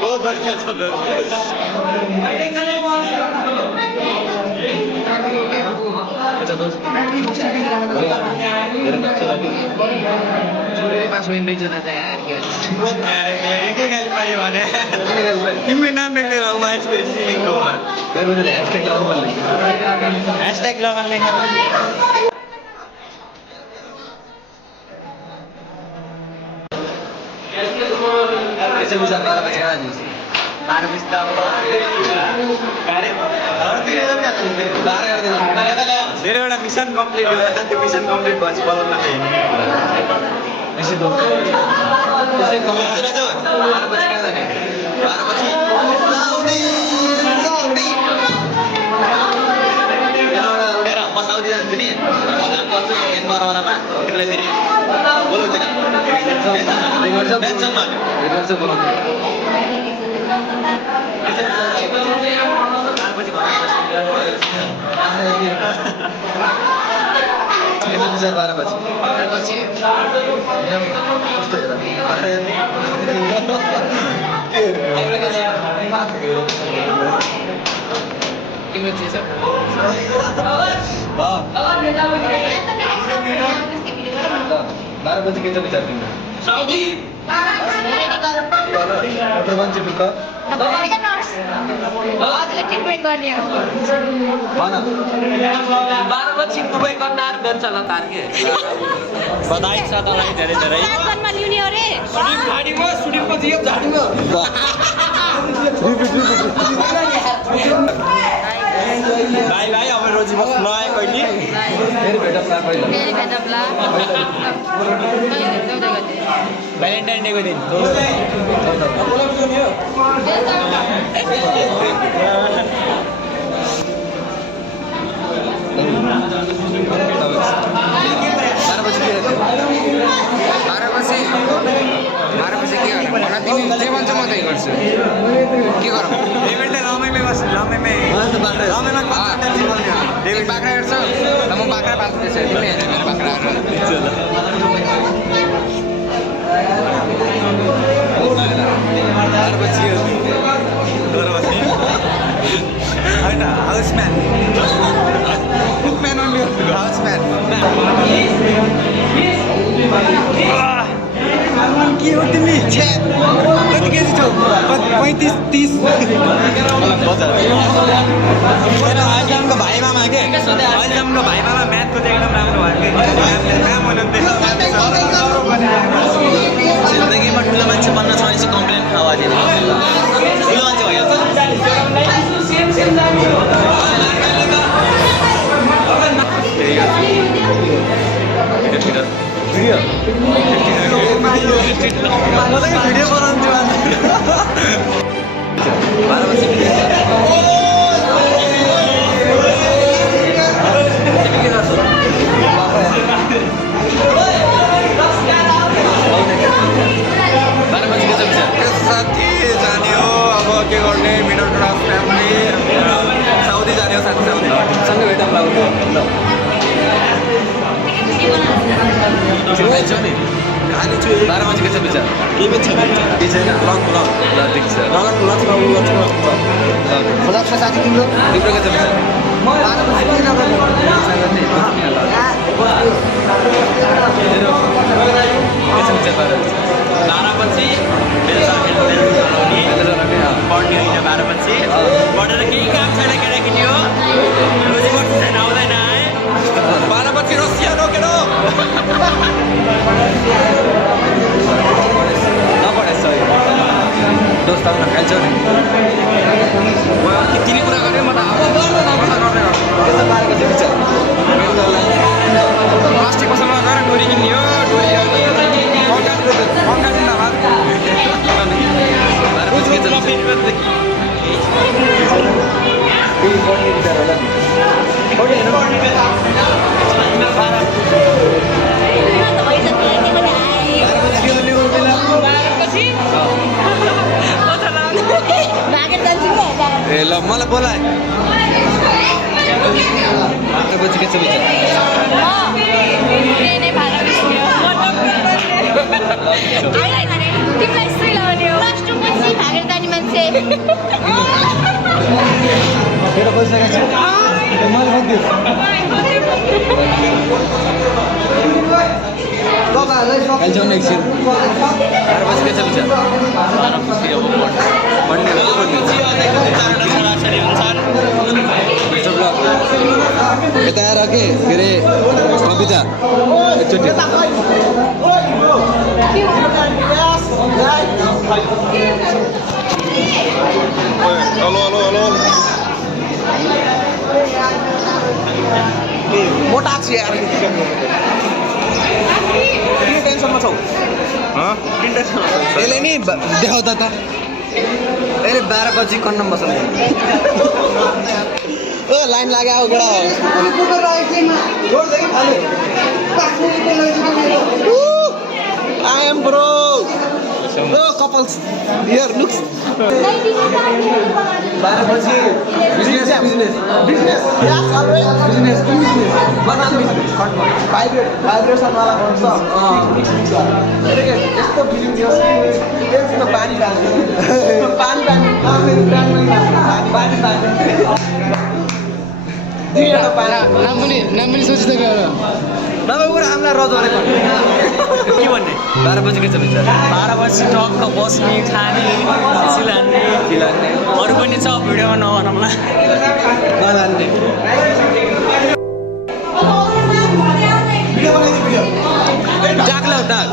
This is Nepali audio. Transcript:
बहुत बढ़िया चल रहा है 5 मिनट नहीं चला यार तिम्रो नाम लेखेर आउमा स्पेसिफिक हो हैशटैग लगाउने ऐसे गुजार नहीं करना चाहिए जी बार बिस्ता कार्य धेरै एउटा मिशन कम्प्लिट भयो त त्यो मिशन कम्प्लिट भएपछि बलौन नखाइने ऐसे दो ऐसे कमेन्ट गर्छ 12 बजे कहाँ जाने 12 बजे साउदी हेर म साउदी जान्छु नि मजाक गर्छु केन मराउनमा त्यसलाई फेरि बोलाउँछ नि गर्छ बोलाउँछ Bisa 12 बजे kita bicara tinggal. Saudi. Berapa sih buka? Bapak kan nurse. Ada treatment गर्ने हो. Mana? 12 बजे दुबई कर्नार बेन्छ ल तारके बधाई छ तपाईलाई धेरै धेरै लास्टमा ल्याउने अरे. सुडिप गाडीमा सुडिपको जियो झाडीमा भाइ भाइ अब रोजी बस नआए कहिले फेरि भेटौँला कहिले फेरि भेटौँला. भ्यालेन्टाइन डे को दिन Houseman. Cookman on your houseman. के हो तिमी छे कति केजी छौ 35 30 अहिलेसम्मको भाइ मामा के अहिलेसम्मको भाइ मामा म्याथको चाहिँ एकदम राम्रो भयो नाम हुनुहुन्थ्यो जिन्दगीमा ठुलो मान्छे बन्न छ भने चाहिँ कम्प्लेन आवाज ठुलो मान्छे भइहाल्छ भिडियो बनाउँछु साथी जाने हो अब के गर्ने मिडल क्लास फ्यामिली साउदी जाने हो साथी साउदी सँगै भेटौँ नि खाली छु 12 बजे के छ बिचा के पनि छैन के छैन लङ ल ठिक छ ल साथी तिम्रो के छ बिचा 12 बजे के नगर्नु पढ्ने होइन 12 बजे पढेर केही काम छैन केटाकेटी हो रोजी गर्छ छैन आउँदैन आए 12 बजे रसिया रोकेर नपढेछ दोस्त आउन खाइन्छ नि तिनी कुरा गऱ्यो म त प्लास्टिक पसलमा गएर डोरी किन्ने हो डोरी अङ्गा भागेर जान्छु नि ए ल मलाई बोलाए पछि के छ विचार ट्रेनै भाडा बिस्क्यो तिमीलाई यस्तै लगाउने हो प्लस टू पछि भागेर जाने मान्छे मेरो पैसा के छ मैले भन्दियो कालच्याउ एकछिन आएर पछि के छ विचार भन्ने यता आएर के अरे कविता एकचोटि हेलो हेलो हेलो मोटा छु यार किन टेन्सनमा छौ किन टेन्सनमा छौ यसले नि देखाउ त यसले 12 बजी कन्नम बस्छ ओ लाइन लाग्यो आऊ गडा I am bro. Oh, couples. Here, looks. 12 बजी business. Yes, always business. Banana business. Vibration वाला भन्छ यस्तो फिलिङ दियोस् त्यसमा पानी पानी नाम पनि सोचिसक्यो नभए कुरा हामीलाई रजाउने के भन्ने 12 बजी के छ विचार 12 बजी टक्क बस्ने खाने सिलान्ने अरू पनि छ भिडियोमा नभनौँला नलान्ने डाक ल डाक